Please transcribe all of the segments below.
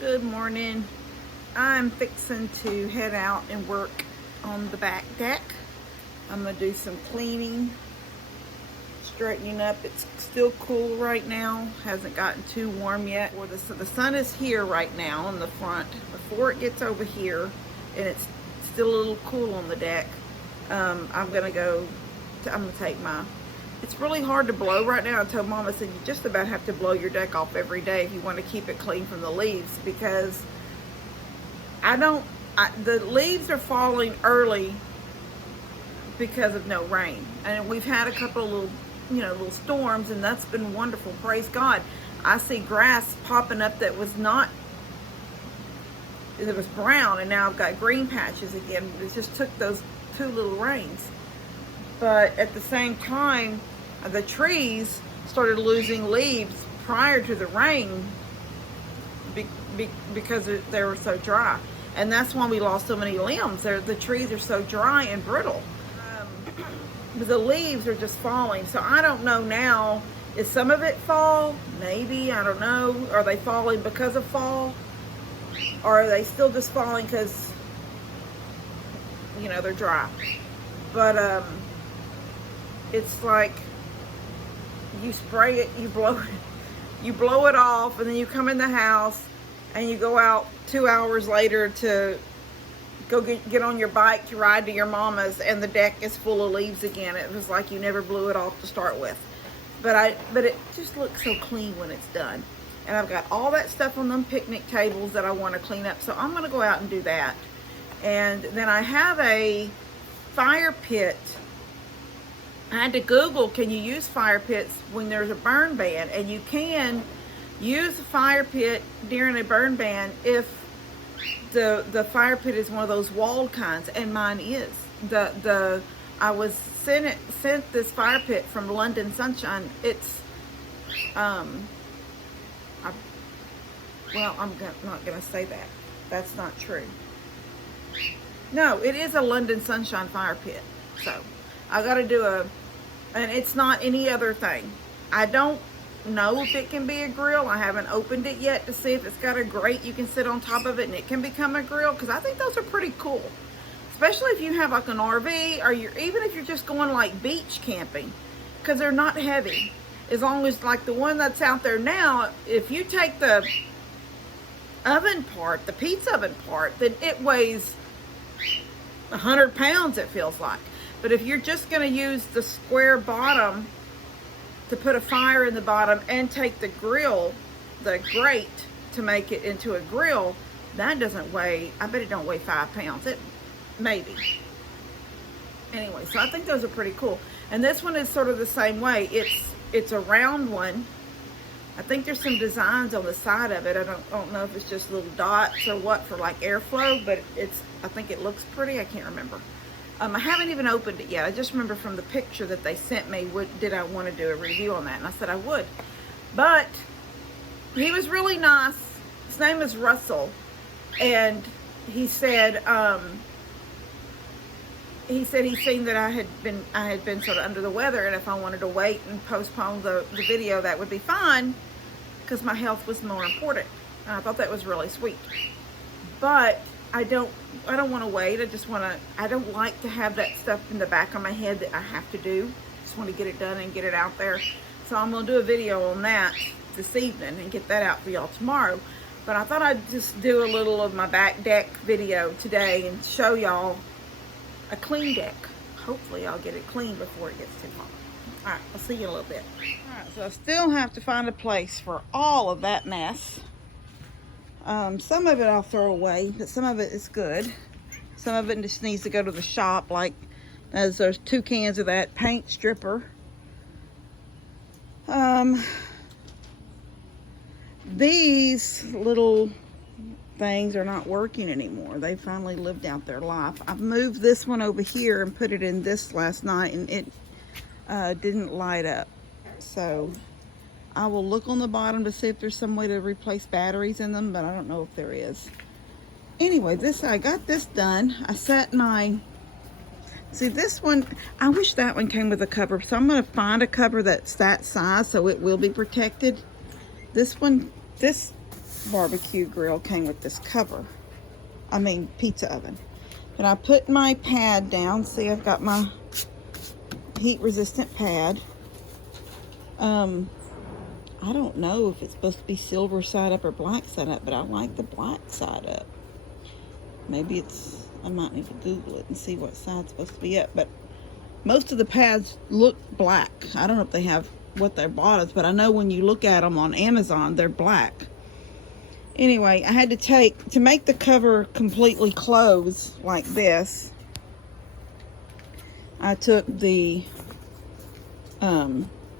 Good morning. I'm fixing to head out and work on the back deck. I'm gonna do some cleaning, straightening up. It's still cool right now. Hasn't gotten too warm yet. Well, the sun is here right now on the front. Before it gets over here and it's still a little cool on the deck, I'm gonna take my, it's really hard to blow right now. I told Mom, I said, you just about have to blow your deck off every day if you want to keep it clean from the leaves, because the leaves are falling early because of no rain. And we've had a couple of little storms, and that's been wonderful. Praise God. I see grass popping up that was brown, and now I've got green patches again. It just took those 2 little rains. But at the same time, the trees started losing leaves prior to the rain because they were so dry. And that's why we lost so many limbs. The trees are so dry and brittle. The leaves are just falling. So I don't know now, is some of it fall? Maybe, I don't know. Are they falling because of fall? Or are they still just falling because, they're dry? But it's like you spray it, you blow it off, and then you come in the house and you go out 2 hours later to go get on your bike to ride to your mama's, and the deck is full of leaves again. It was like you never blew it off to start with. But it just looks so clean when it's done. And I've got all that stuff on them picnic tables that I want to clean up, so I'm going to go out and do that. And then I have a fire pit. I had to Google, can you use fire pits when there's a burn ban? And you can use a fire pit during a burn ban if the fire pit is one of those walled kinds, and mine is. I was sent this fire pit from London Sunshine. It's I'm not gonna say that. That's not true. No, it is a London Sunshine fire pit. So I got to do and it's not any other thing. I don't know if it can be a grill. I haven't opened it yet to see if it's got a grate you can sit on top of it and it can become a grill, because I think those are pretty cool. Especially if you have like an RV, or even if you're just going like beach camping, because they're not heavy. As long as, like the one that's out there now, if you take the oven part, the pizza oven part, then it weighs 100 pounds, it feels like. But if you're just going to use the square bottom to put a fire in the bottom and take the grill, the grate, to make it into a grill, that doesn't weigh, I bet it don't weigh 5 pounds. It maybe. Anyway, so I think those are pretty cool. And this one is sort of the same way. It's a round one. I think there's some designs on the side of it. I don't know if it's just little dots or what for like airflow, but I think it looks pretty. I can't remember. I haven't even opened it yet. I just remember from the picture that they sent me, did I want to do a review on that? And I said I would. But he was really nice. His name is Russell. And he said he'd seen that I had been sort of under the weather, and if I wanted to wait and postpone the video, that would be fine, because my health was more important. And I thought that was really sweet. But I don't want to wait. I don't like to have that stuff in the back of my head that I have to do. Just want to get it done and get it out there. So I'm going to do a video on that this evening and get that out for y'all tomorrow. But I thought I'd just do a little of my back deck video today and show y'all a clean deck. Hopefully I'll get it clean before it gets too hot. All right, I'll see you in a little bit. All right, so I still have to find a place for all of that mess. Some of it I'll throw away, but some of it is good. Some of it just needs to go to the shop, like as there's 2 cans of that paint stripper. These little things are not working anymore. They finally lived out their life. I moved this one over here and put it in this last night, and it didn't light up. So I will look on the bottom to see if there's some way to replace batteries in them, but I don't know if there is. Anyway, I got this done. I set see this one, I wish that one came with a cover, so I'm going to find a cover that's that size so it will be protected. This barbecue grill came with this cover. I mean, pizza oven. And I put my pad down. See, I've got my heat resistant pad. I don't know if it's supposed to be silver side up or black side up, but I like the black side up. Maybe it's, I might need to Google it and see what side's supposed to be up, but most of the pads look black. I don't know if they have what their bottoms, but I know when you look at them on Amazon, they're black. Anyway, I had to make the cover completely close like this. I took the,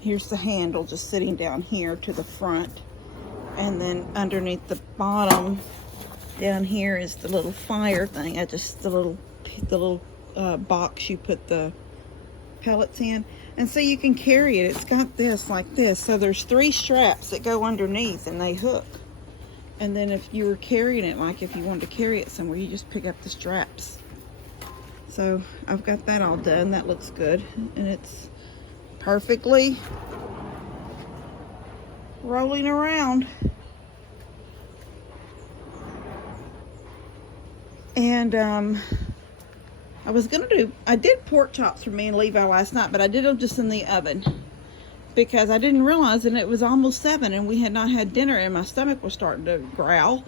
here's the handle just sitting down here to the front. And then underneath the bottom down here is the little fire thing. The little box you put the pellets in. And so you can carry it. It's got this like this. So there's 3 straps that go underneath and they hook. And then if you were carrying it, like if you wanted to carry it somewhere, you just pick up the straps. So I've got that all done. That looks good. And it's perfectly rolling around. And I did pork chops for me and Levi last night, but I did them just in the oven because I didn't realize, and it was almost 7 and we had not had dinner and my stomach was starting to growl.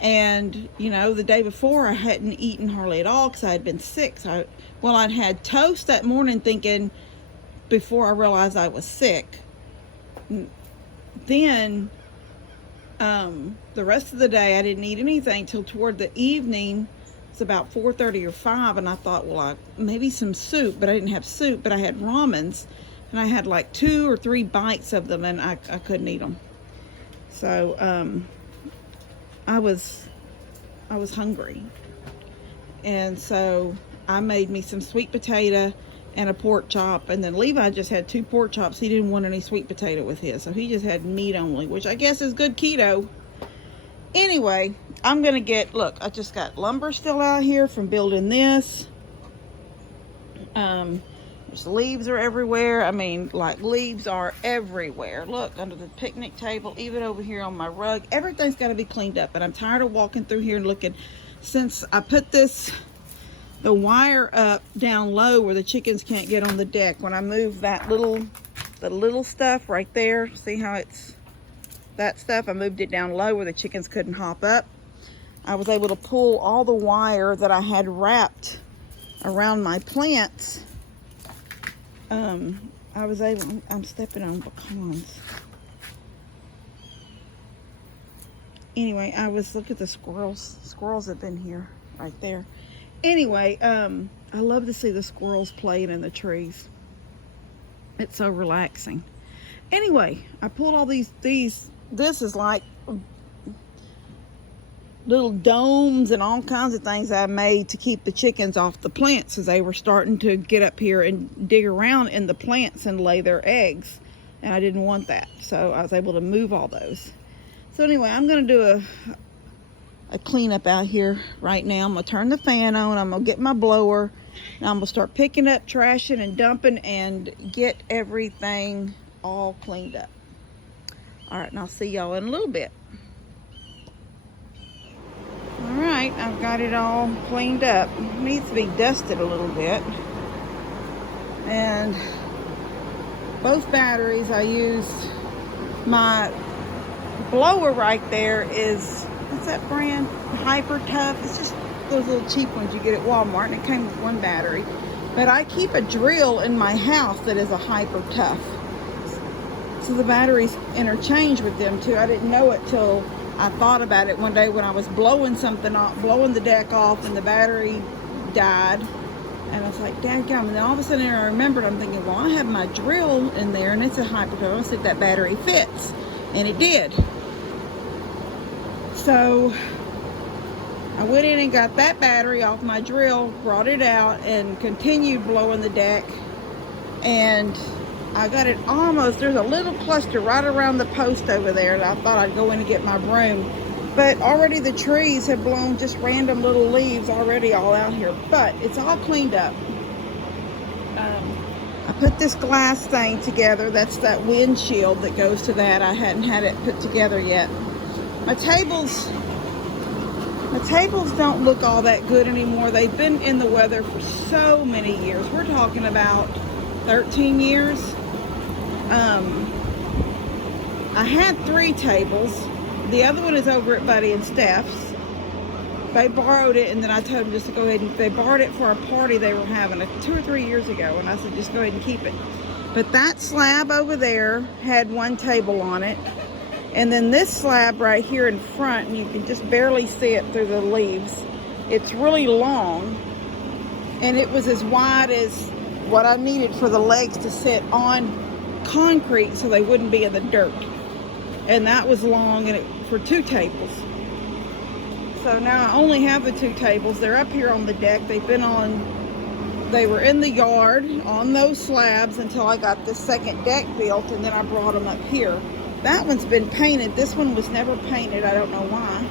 And you know, the day before I hadn't eaten hardly at all because I had been sick. So I'd had toast that morning thinking, before I realized I was sick. Then the rest of the day I didn't eat anything till toward the evening. It's about 4:30 or 5, and I thought, well, maybe some soup, but I didn't have soup, but I had ramens, and I had like 2 or 3 bites of them, and I couldn't eat them. So I was hungry, and so I made me some sweet potato and a pork chop, and then Levi just had 2 pork chops. He didn't want any sweet potato with his, so he just had meat only, which I guess is good keto. Anyway, I'm gonna look, I just got lumber still out here from building this. There's leaves are everywhere. I mean, like, leaves are everywhere. Look, under the picnic table, even over here on my rug. Everything's got to be cleaned up, and I'm tired of walking through here and looking. Since I put the wire up down low where the chickens can't get on the deck, when I move the little stuff right there, see how it's that stuff, I moved it down low where the chickens couldn't hop up. I was able to pull all the wire that I had wrapped around my plants. I'm stepping on pecans. Anyway, look at the squirrels. Squirrels have been here right there. Anyway, I love to see the squirrels playing in the trees. It's so relaxing. Anyway, I pulled all these, this is like little domes and all kinds of things I made to keep the chickens off the plants as they were starting to get up here and dig around in the plants and lay their eggs. And I didn't want that, so I was able to move all those. So anyway, I'm going to do a cleanup out here right now. I'm going to turn the fan on. I'm going to get my blower. And I'm going to start picking up, trashing, and dumping and get everything all cleaned up. All right, and I'll see y'all in a little bit. All right, I've got it all cleaned up. It needs to be dusted a little bit. And both batteries, I used my blower right there is, what's that brand? Hyper Tough. It's just those little cheap ones you get at Walmart, and it came with 1 battery. But I keep a drill in my house that is a Hyper Tough. So the batteries interchange with them too. I didn't know it till I thought about it one day when I was blowing something off, blowing the deck off, and the battery died. And I was like, dadgum. And then all of a sudden I remembered, I'm thinking, well, I have my drill in there and it's a Hyper Tough. Let's see if that battery fits. And it did. So I went in and got that battery off my drill, brought it out, and continued blowing the deck. And I got it almost, there's a little cluster right around the post over there that I thought I'd go in and get my broom. But already the trees have blown just random little leaves already all out here. But it's all cleaned up. I put this glass thing together. That's that windshield that goes to that. I hadn't had it put together yet. My tables don't look all that good anymore. They've been in the weather for so many years. We're talking about 13 years. I had 3 tables. The other one is over at Buddy and Steph's. They borrowed it, and then I told them just to go ahead and, they borrowed it for a party they were having 2 or 3 years ago, and I said just go ahead and keep it. But that slab over there had 1 table on it. And then this slab right here in front, and you can just barely see it through the leaves. It's really long, and it was as wide as what I needed for the legs to sit on concrete so they wouldn't be in the dirt. And that was long, and for 2 tables. So now I only have the 2 tables. They're up here on the deck. They were in the yard on those slabs until I got the second deck built, and then I brought them up here. That one's been painted. This one was never painted. I don't know why.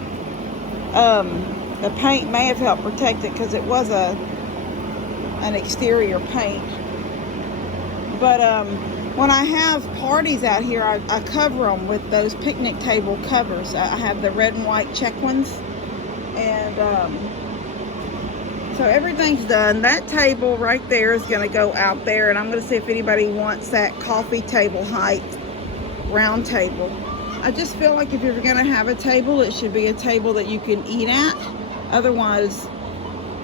The paint may have helped protect it because it was an exterior paint. But when I have parties out here, I cover them with those picnic table covers. I have the red and white check ones. And so everything's done. That table right there is going to go out there. And I'm going to see if anybody wants that coffee table height round table. I just feel like if you're going to have a table, it should be a table that you can eat at. Otherwise,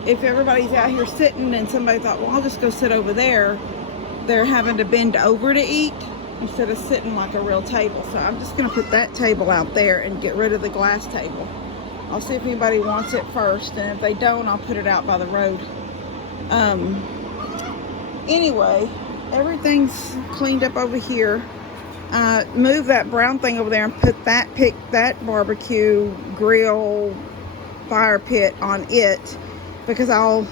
if everybody's out here sitting and somebody thought, well, I'll just go sit over there, they're having to bend over to eat instead of sitting like a real table. So I'm just going to put that table out there and get rid of the glass table. I'll see if anybody wants it first, and if they don't, I'll put it out by the road. Anyway, everything's cleaned up over here. Move that brown thing over there and pick that barbecue grill fire pit on it, because I'll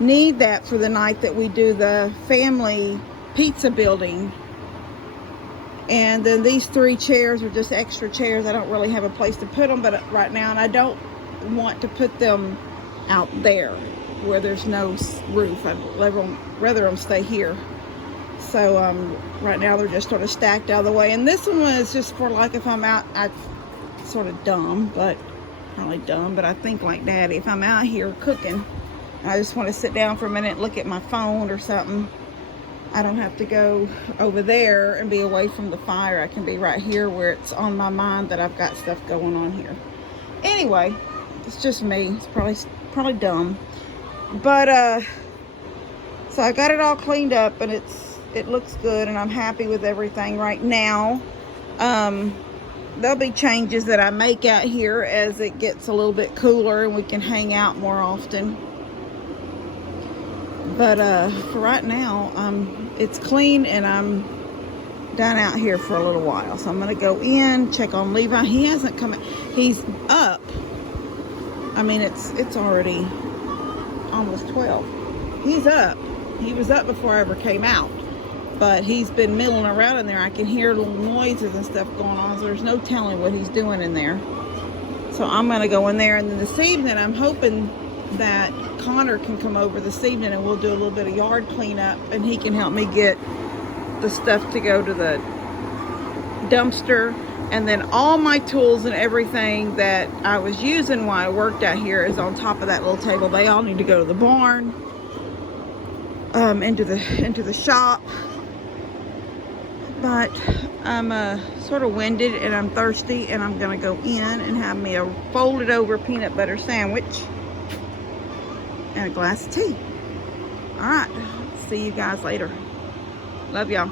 need that for the night that we do the family pizza building. And then these 3 chairs are just extra chairs. I don't really have a place to put them right now, and I don't want to put them out there where there's no roof. I'd rather them stay here. So right now they're just sort of stacked out of the way. And this one was just for like if I'm out, sort of dumb, but probably dumb, but I think like Daddy. If I'm out here cooking, I just want to sit down for a minute and look at my phone or something. I don't have to go over there and be away from the fire. I can be right here where it's on my mind that I've got stuff going on here. Anyway, it's just me. It's probably dumb. But so I got it all cleaned up, and it looks good, and I'm happy with everything right now. There'll be changes that I make out here as it gets a little bit cooler and we can hang out more often. But for right now, it's clean, and I'm down out here for a little while. So I'm going to go in, check on Levi. He hasn't come in. He's up. I mean, it's already almost 12. He's up. He was up before I ever came out. But he's been milling around in there. I can hear little noises and stuff going on, so there's no telling what he's doing in there. So I'm going to go in there, and then this evening I'm hoping that Connor can come over this evening and we'll do a little bit of yard cleanup, and he can help me get the stuff to go to the dumpster. And then all my tools and everything that I was using while I worked out here is on top of that little table. They all need to go to the barn, into the shop. But I'm sort of winded and I'm thirsty, and I'm gonna go in and have me a folded over peanut butter sandwich and a glass of tea. All right, see you guys later. Love y'all.